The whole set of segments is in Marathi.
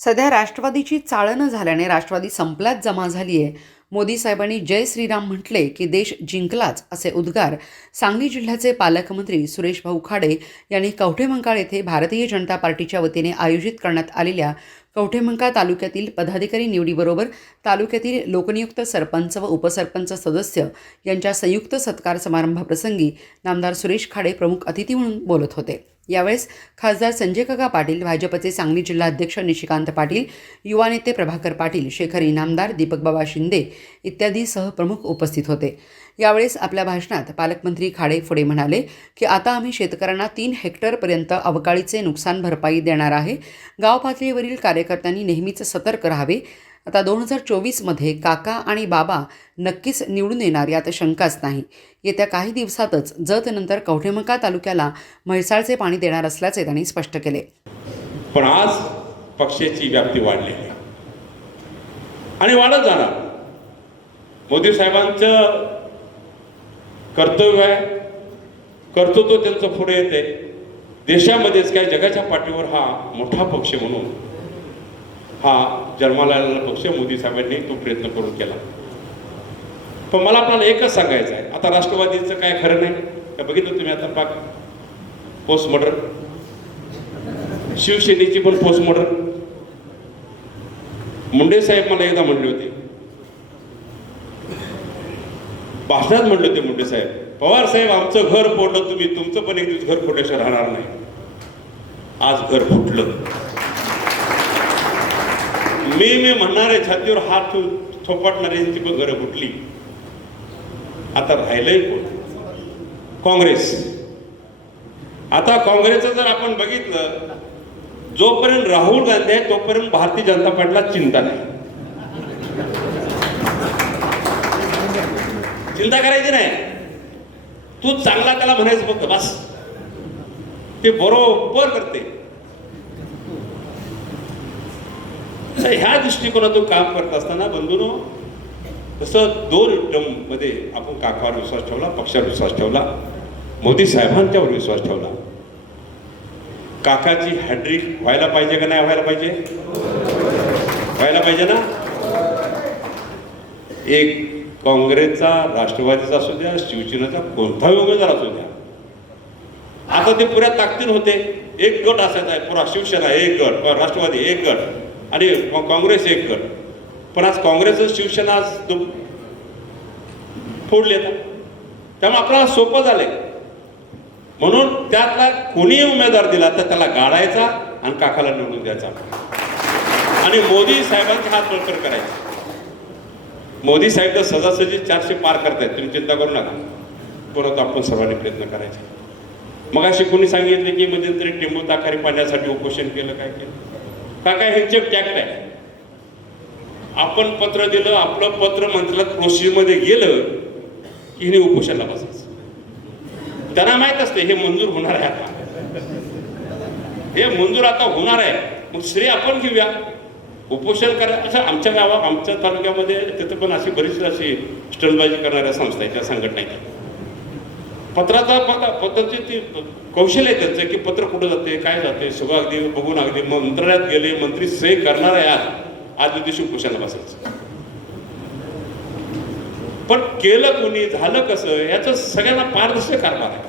सध्या राष्ट्रवादीची चाळणं झाल्याने राष्ट्रवादी संपल्यात जमा झाली आहे मोदी साहेबांनी जय श्रीराम म्हटले की देश जिंकलाच असे उद्गार सांगली जिल्ह्याचे पालकमंत्री सुरेश भाऊ खाडे यांनी कवठेमंकाळ येथे भारतीय जनता पार्टीच्या वतीने आयोजित करण्यात आलेल्या कवठेमंका तालुक्यातील पदाधिकारी निवडीबरोबर तालुक्यातील लोकनियुक्त सरपंच व उपसरपंच सदस्य यांच्या संयुक्त सत्कार समारंभाप्रसंगी नामदार सुरेश खाडे प्रमुख अतिथी म्हणून बोलत होते. यावेळेस खासदार संजय काका पाटील भाजपचे सांगली जिल्हाध्यक्ष निशिकांत पाटील युवा नेते प्रभाकर पाटील शेखर इनामदार दीपकबाबा शिंदे इत्यादी सहप्रमुख उपस्थित होते. यावेळेस आपल्या भाषणात पालकमंत्री खाडे फुडे म्हणाले की आता आम्ही शेतकऱ्यांना तीन हेक्टरपर्यंत अवकाळीचे नुकसान भरपाई देणार आहे. गाव पातळीवरील कार्यकर्त्यांनी नेहमीच सतर्क राहावे. आता दोन हजार चोवीसमध्ये काका आणि बाबा नक्कीच निवडून येणार यात शंकाच नाही. येत्या काही दिवसातच जत नंतर तालुक्याला म्हैसाळचे पाणी देणार असल्याचे त्यांनी स्पष्ट केले. पण आज पक्षाची व्याप्ती वाढली. आणि वाढत जाणार. मोदी साहेबांचं कर्तव्य आहे. कर्तृत्व त्यांचं पुढे येते. देशामध्येच काय जगाच्या पाठीवर हा मोठा पक्ष म्हणून हा जन्माला आलेला पक्ष मोदी साहेबांनी तो प्रयत्न करून केला. पण मला आपल्याला एकच सांगायचं आहे. आता राष्ट्रवादीचं काय खरं नाही. का बघितलं तुम्ही आता पाक पोस्ट मॉडर्न शिवसेनेची पण पोस्ट मॉडर्न मुंडे साहेब मला एकदा म्हणले होते भाषणात म्हणले होते मुंडे साहेब. पवार साहेब आमचं घर फोडलं तुम्ही तुमचं पण एक दिवस घर फोडल्याशिवाय राहणार नाही. आज घर फुटलं. मी मी म्हणणारे छातीवर हात थोपटणाऱ्यांची पण घरं फुटली. आता राहिलंय कोण? काँग्रेस. आता काँग्रेसचं जर आपण बघितलं जोपर्यंत राहुल गांधी आहे तोपर्यंत भारतीय जनता पार्टीला चिंता नाही. चिंता करायची नाही. तू चांगला त्याला म्हणायचं फक्त बस. ते बरोबर करते. ह्या दृष्टिकोनातून काम करत असताना बंधून तसं दोन टर्ममध्ये आपण काकावर विश्वास ठेवला पक्षावर विश्वास ठेवला मोदी साहेबांच्यावर विश्वास ठेवला. काकाची हॅड्रिक व्हायला पाहिजे का नाही व्हायला पाहिजे? व्हायला पाहिजे ना? एक काँग्रेसचा राष्ट्रवादीचा असू द्या शिवसेनेचा कोणताही उमेदवार असू द्या. आता ते पुऱ्या ताकदीन होते. एक गट असायचा आहे पुरा शिवसेना एक गट राष्ट्रवादी एक गट आणि काँग्रेस एक गट. पण आज काँग्रेस शिवसेना आज फोडले त्यामुळे आपल्याला सोपं झालंय. म्हणून त्यातला कोणीही उमेदवार दिला तर त्याला गाडायचा आणि काकाला निवडून द्यायचा. आणि मोदी साहेबांचा हात बळकट करायचा. मोदी साहेब तर सजासजी चारशे पार करतायत. तुम्ही चिंता करू नका. परत आपण सर्वांनी प्रयत्न करायचे. मग अशी कोणी सांगितले की मध्यंतरी टिंबू ताकारी पाण्यासाठी उपोषण केलं काय केलं? का काय? ह्यांचे टॅक्ट आहे. आपण पत्र दिलं आपलं पत्र मंत्रालयात प्रोसिजरमध्ये गेलं की हिने उपोषणला बसायचं. त्यांना माहीत असते हे मंजूर होणार आहे आता. हे मंजूर आता होणार आहे. मग श्रेय आपण घेऊया. उपोषण करा. असं आमच्या गावात आमच्या तालुक्यामध्ये तिथे पण अशी बरीच अशी स्टंटबाजी करणाऱ्या संस्था आहेत त्या संघटना आहेत. पत्राचा पत्र पत्राची ती कौशल्य आहे त्यांचं की पत्र कुठं जाते काय जाते सगळं अगदी बघून अगदी मंत्रालयात गेले मंत्री सही करणार आहे आज. आज दिवशी उपोषणाला बसायचं. पण केलं कोणी झालं कसं याचं सगळ्यांना पारदर्शक कारभार आहे.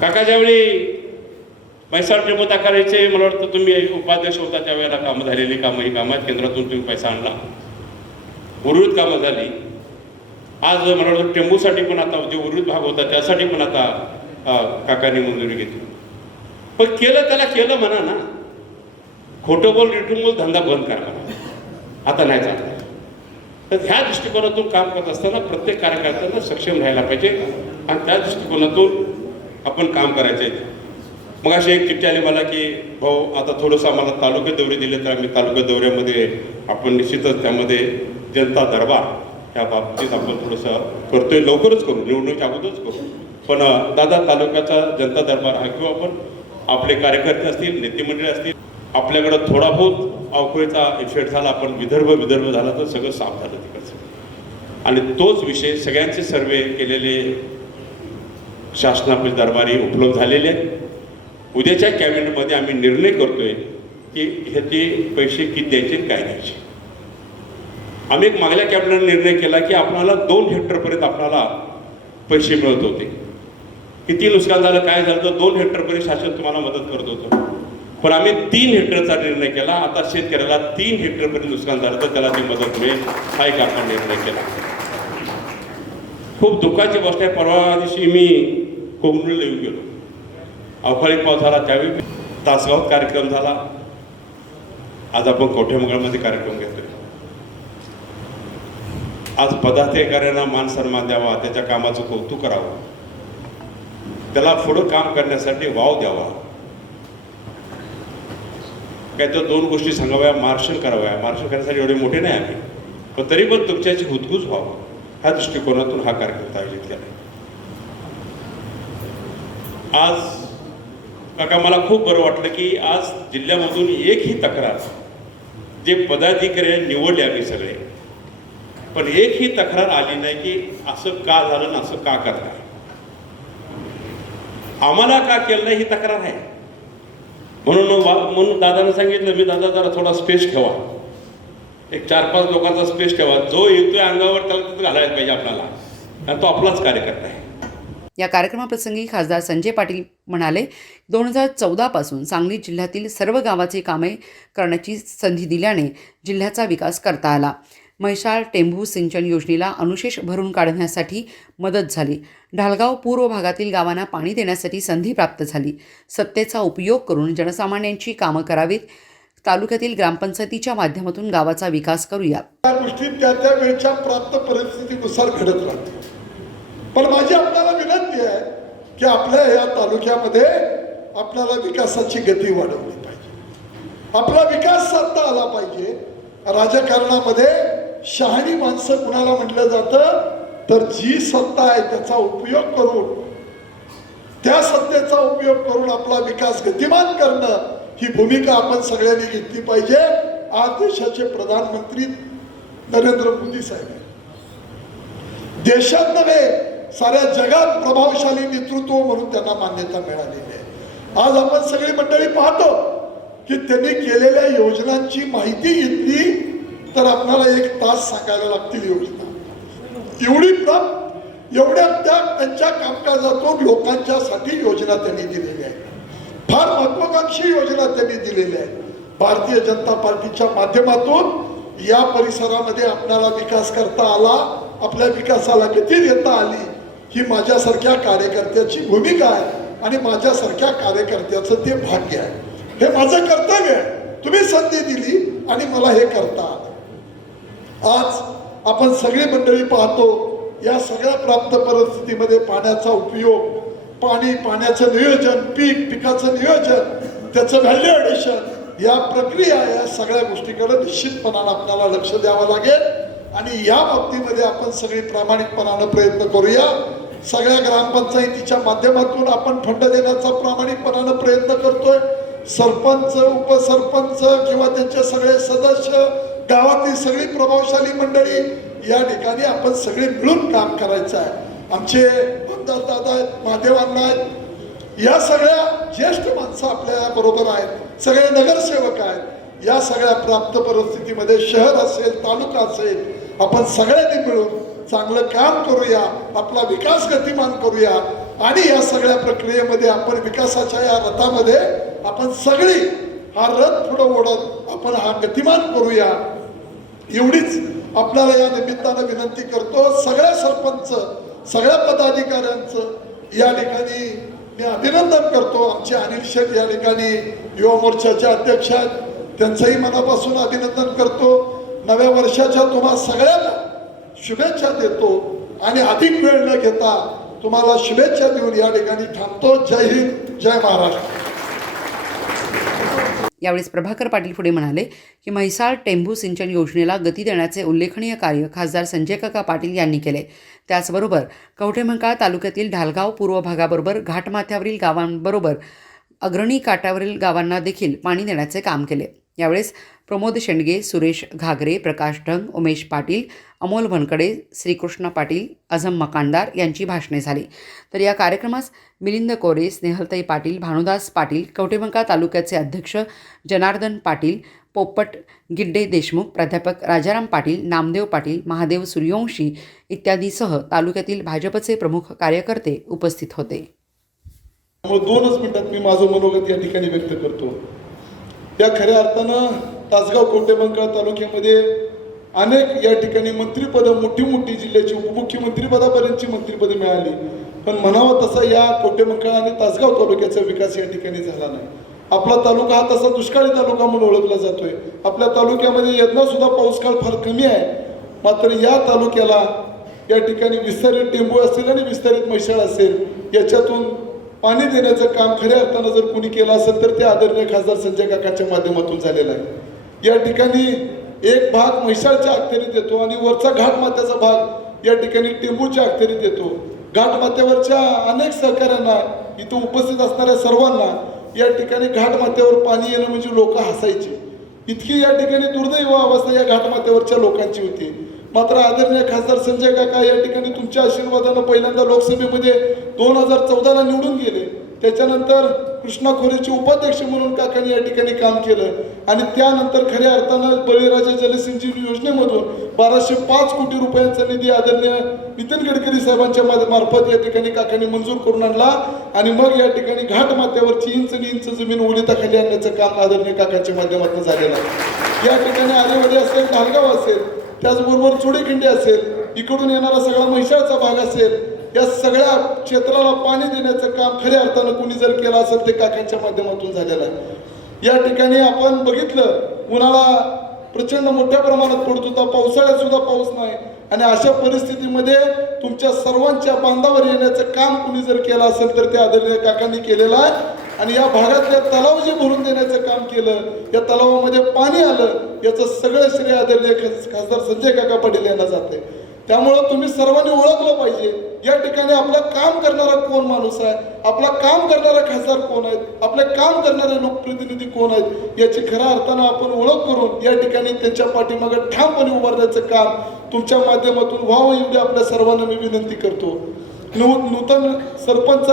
काका ज्यावेळी पैसा टेमता करायचे. मला वाटतं तुम्ही उपाध्यक्ष होता त्यावेळेला कामं झालेली कामं ही कामात केंद्रातून तुम्ही पैसा आणला. उर्वरित कामं झाली. आज मला वाटतं टेंबूसाठी पण आता जे उर्वरित भाग होता त्यासाठी पण आता काकांनी मंजुरी घेतली. पण केलं त्याला केलं म्हणा ना. खोटं बोल रिटून बोल धंदा बंद करा आता नाही चालत. तर ह्या दृष्टिकोनातून काम करत असताना प्रत्येक कार्यकर्त्यांना सक्षम राहायला पाहिजे. आणि त्या दृष्टिकोनातून आपण काम करायचं आहे. मग अशी एक चिठ्ठी आली मला की भाऊ आता थोडंसं आम्हाला तालुका दौरे दिले तर आम्ही तालुका दौऱ्यामध्ये आपण निश्चितच त्यामध्ये जनता दरबार ह्या बाबतीत आपण थोडंसं करतोय लवकरच करू निवडणुकीच्या अगोदरच करू. पण दादा तालुक्याचा जनता दरबार हा किंवा आपण आपले कार्यकर्ते असतील नेतेमंडळी असतील आपल्याकडं थोडा बहुत अवखळीचा इफेक्ट झाला आपण विदर्भ विदर्भ झाला तर सगळं साफ झालं तिकडचं. आणि तोच विषय सगळ्यांचे सर्वे केलेले शासनातील दरबारी उपलब्ध झालेले आहेत. उद्याच्या कॅबिनेटमध्ये आम्ही निर्णय करतोय की ह्याचे पैसे किती द्यायचे काय द्यायचे. आम्ही एक मागल्या कॅबिनेट निर्णय केला की आपणाला दोन हेक्टरपर्यंत आपणाला पैसे मिळत होते. किती नुकसान झालं काय झालं तर दोन हेक्टरपर्यंत शासन तुम्हाला मदत करत होतं. पण आम्ही तीन हेक्टरचा निर्णय केला. आता शेतकऱ्याला तीन हेक्टरपर्यंत नुकसान झालं तर त्याला ती मदत मिळेल हा एक आपण निर्णय केला. खूप दुःखाची गोष्ट आहे. परवा दिवशी मी कोंबडीला येऊन गेलो. अवकाळी पाऊस झाला त्यावेळी तासगावात कार्यक्रम झाला. आज आपण कवठेमंगळमध्ये कार्यक्रम घेतोय? आज पदाधिकाऱ्यांना मान सन्मान द्यावा त्याच्या कामाचं कौतुक करावं. त्याला पुढं काम करण्यासाठी वाव द्यावा. काय तर दोन गोष्टी सांगाव्या मार्शल कराव्या. मार्शल करण्यासाठी एवढे मोठे नाही आम्ही पण तरी पण तुमच्याची हुतगुज व्हावं. ह्या दृष्टिकोनातून हा कार्यक्रम आयोजित केला. आज काका मला खूप बरं वाटलं की आज जिल्ह्यामधून एकही तक्रार जे पदाधिकारी निवडले आम्ही सगळे. पण एकही तक्रार आली नाही की असं का झालं ना असं का करणार आम्हाला का केलं नाही ही तक्रार आहे? म्हणून म्हणून दादानं सांगितलं मी दादा जरा थोडा स्पेस ठेवा. एक चार पाच लोकांचा स्पेस ठेवा. जो येतोय अंगावर त्याला तिथं घालायला पाहिजे आपल्याला. कारण तो आपलाच कार्यकर्ता आहे. या कार्यक्रमाप्रसंगी खासदार संजय पाटील म्हणाले दोन हजार चौदापासून सांगली जिल्ह्यातील सर्व गावाची कामे करण्याची संधी दिल्याने जिल्ह्याचा विकास करता आला. म्हैसाळ टेंभू सिंचन योजनेला अनुशेष भरून काढण्यासाठी मदत झाली. ढालगाव पूर्व भागातील गावांना पाणी देण्यासाठी संधी प्राप्त झाली. सत्तेचा उपयोग करून जनसामान्यांची कामं करावीत. तालुक्यातील ग्रामपंचायतीच्या माध्यमातून गावाचा विकास करूया. त्या गोष्टी त्या त्या वेळच्या प्राप्त परिस्थितीनुसार घडत राहते. पण माझी आपल्याला विनंती आहे की आपल्या या तालुक्यामध्ये आपल्याला विकासाची गती वाढवली पाहिजे. आपला विकास साधता आला पाहिजे. राजकारणामध्ये शहाणी माणसं कुणाला म्हटलं जातं? तर जी सत्ता आहे त्याचा उपयोग करून त्या सत्तेचा उपयोग करून आपला विकास गतिमान करणं ही भूमिका आपण सगळ्यांनी घेतली पाहिजे. आज देशाचे प्रधानमंत्री नरेंद्र मोदी साहेब. देशात नव्हे साऱ्या जगात प्रभावशाली नेतृत्व म्हणून त्यांना मान्यता मिळालेली आहे. आज आपण सगळी मंडळी पाहतो की त्यांनी केलेल्या योजनांची माहिती घेतली तर आपल्याला एक तास सांगायला लागतील योजना. एवढी प्राप्त एवढ्या त्या त्यांच्या कामकाजातून लोकांच्यासाठी योजना त्यांनी दिलेल्या आहेत. फार महत्वाकांक्षी योजना त्यांनी दिलेल्या आहेत. भारतीय जनता पार्टीच्या माध्यमातून या परिसरामध्ये आपल्याला विकास करता आला आपल्या विकासाला गती देता आली ही माझ्यासारख्या कार्यकर्त्याची भूमिका आहे आणि माझ्यासारख्या कार्यकर्त्याचं ते भाग्य आहे. हे माझं कर्तव्य आहे. तुम्ही संधी दिली आणि मला हे करता. आज आपण सगळी मंडळी पाहतो या सगळ्या प्राप्त परिस्थितीमध्ये पाण्याचा उपयोग पाणी पाण्याचं नियोजन पीक पिकाचं नियोजन त्याचं व्हॅल्यू ॲडिशन या प्रक्रिया या सगळ्या गोष्टीकडे निश्चितपणानं आपल्याला लक्ष द्यावं लागेल. आणि या बाबतीमध्ये आपण सगळी प्रामाणिकपणानं प्रयत्न करूया. सगळ्या ग्रामपंचायतीच्या माध्यमातून आपण फंड देण्याचा प्रामाणिकपणानं प्रयत्न करतोय. सरपंच उपसरपंच किंवा त्यांचे सगळे सदस्य गावातली सगळी प्रभावशाली मंडळी या ठिकाणी आपण सगळे मिळून काम करायचं आहे. आमचे आमदार दादा आहेत महादेवांना आहेत. या सगळ्या ज्येष्ठ माणसं आपल्या बरोबर आहेत. सगळे नगरसेवक आहेत. या सगळ्या प्राप्त परिस्थितीमध्ये शहर असेल तालुका असेल आपण सगळ्यांनी मिळून चांगलं काम करूया आपला विकास गतिमान करूया. आणि या सगळ्या प्रक्रियेमध्ये आपण विकासाच्या या रथामध्ये आपण सगळी हा रथ पुढं ओढत आपण हा गतिमान करूया. एवढीच आपल्याला या निमित्तानं विनंती करतो सगळ्या सरपंच सगळ्या पदाधिकाऱ्यांचं. या ठिकाणी मी अभिनंदन करतो आमचे अनिल शेठ या ठिकाणी युवा मोर्चाचे अध्यक्ष आहेत. त्यांचंही मनापासून अभिनंदन करतो. नव्या वर्षाच्या तुम्हा सगळ्यांना शुभेच्छा देतो आणि अधिक वेळ न घेता तुम्हाला शुभेच्छा देऊन या ठिकाणी थांबतो. जय हिंद जय महाराष्ट्र. यावेळेस प्रभाकर पाटील पुढे म्हणाले की म्हैसाळ टेंभू सिंचन योजनेला गती देण्याचे उल्लेखनीय कार्य खासदार संजय काका पाटील यांनी केले. त्याचबरोबर कवठेमंकाळ तालुक्यातील ढालगाव पूर्व भागाबरोबर घाटमाथ्यावरील गावांबरोबर अग्रणी काठावरील गावांना देखील पाणी देण्याचे काम केले. यावेळेस प्रमोद शेंडगे सुरेश घागरे प्रकाश ढंग उमेश पाटील अमोल भनकडे श्रीकृष्ण पाटील अझम मकानदार यांची भाषणे झाली. तर या कार्यक्रमास मिलिंद कोरे स्नेहलताई पाटील भानुदास पाटील कवटेमंका तालुक्याचे अध्यक्ष जनार्दन पाटील पोपट गिड्डे देशमुख प्राध्यापक राजाराम पाटील नामदेव पाटील महादेव सूर्यवंशी इत्यादीसह तालुक्यातील भाजपचे प्रमुख कार्यकर्ते उपस्थित होते. दोनच मिनिटात मी माझं मनोगत या ठिकाणी व्यक्त करतो. या खऱ्या अर्थानं तासगाव कोटेमंकाळ तालुक्यामध्ये अनेक या ठिकाणी मंत्रिपदं मोठी मोठी जिल्ह्याची उपमुख्यमंत्रीपदापर्यंतची मंत्रिपदं मिळाली. पण म्हणावं तसा या कोटेमंकाळ आणि तासगाव तालुक्याचा विकास या ठिकाणी झाला नाही. आपला तालुका हा तसा दुष्काळी तालुका म्हणून ओळखला जातोय. आपल्या तालुक्यामध्ये यंदा सुद्धा पाऊस काळ फार कमी आहे. मात्र या तालुक्याला या ठिकाणी विस्तारित टेंबू असेल आणि विस्तारित म्हैसाळ असेल याच्यातून पाणी देण्याचं काम खऱ्या अर्थानं जर कोणी केलं असेल तर ते आदरणीय खासदार संजय काकाच्या माध्यमातून झालेलं आहे. या ठिकाणी एक भाग म्हैसाळच्या अखत्यारीत येतो आणि वरचा घाट मात्याचा भाग या ठिकाणी टेंबूच्या अखत्यारीत येतो. घाटमात्यावरच्या अनेक सहकाऱ्यांना इथं उपस्थित असणाऱ्या सर्वांना या ठिकाणी घाटमात्यावर पाणी येणं म्हणजे लोक हसायचे. इतकी या ठिकाणी दुर्दैव अवस्था या घाटमात्यावरच्या लोकांची होती. मात्र आदरणीय खासदार संजय काका या ठिकाणी तुमच्या आशीर्वादानं पहिल्यांदा लोकसभेमध्ये दोन हजार चौदाला निवडून गेले. त्याच्यानंतर कृष्णा खोरेचे उपाध्यक्ष म्हणून काकाने या ठिकाणी काम केलं. आणि त्यानंतर खऱ्या अर्थानं बळीराजा जलसिंचन योजनेमधून बाराशे पाच कोटी रुपयांचा निधी आदरणीय नितीन गडकरी साहेबांच्या मार्फत या ठिकाणी काकाने मंजूर करून आणला. आणि मग या ठिकाणी घाट माथ्यावरची इंच आणि इंच जमीन ओलिताखाली आणण्याचं काम आदरणीय काकांच्या माध्यमातून झालेलं आहे. या ठिकाणी आरेवाडी असेल धालगाव असेल त्याचबरोबर चोडेखिंडी असेल इकडून येणारा सगळा महिषाचा भाग असेल या सगळ्या क्षेत्राला पाणी देण्याचं काम खऱ्या अर्थानं कोणी जर केलं असेल ते काकांच्या माध्यमातून झालेलं आहे. या ठिकाणी आपण बघितलं उन्हाळा प्रचंड मोठ्या प्रमाणात पडत होता पावसाळ्यात सुद्धा पाऊस नाही. आणि अशा परिस्थितीमध्ये तुमच्या सर्वांच्या बांधावर येण्याचं काम कुणी जर केलं असेल तर ते आदरणीय काकांनी केलेलं आहे. आणि या भागातल्या तलाव जे भरून देण्याचं काम केलं या तलावामध्ये पाणी आलं याचं सगळं श्रेय आदरणीय खासदार संजय काका पाटील यांना जाते त्यामुळं तुम्ही सर्वांनी ओळखलं पाहिजे. या ठिकाणी आपलं काम करणारा कोण माणूस आहे? आपला काम करणारा खासदार कोण आहेत? आपले काम करणारे लोकप्रतिनिधी कोण आहेत? याची खऱ्या अर्थानं आपण ओळख करून या ठिकाणी त्यांच्या पाठीमागं ठामपणे उभारण्याचं काम तुमच्या माध्यमातून व्हावं एवढी आपल्या सर्वांना मी विनंती करतो. नू नूतन सरपंच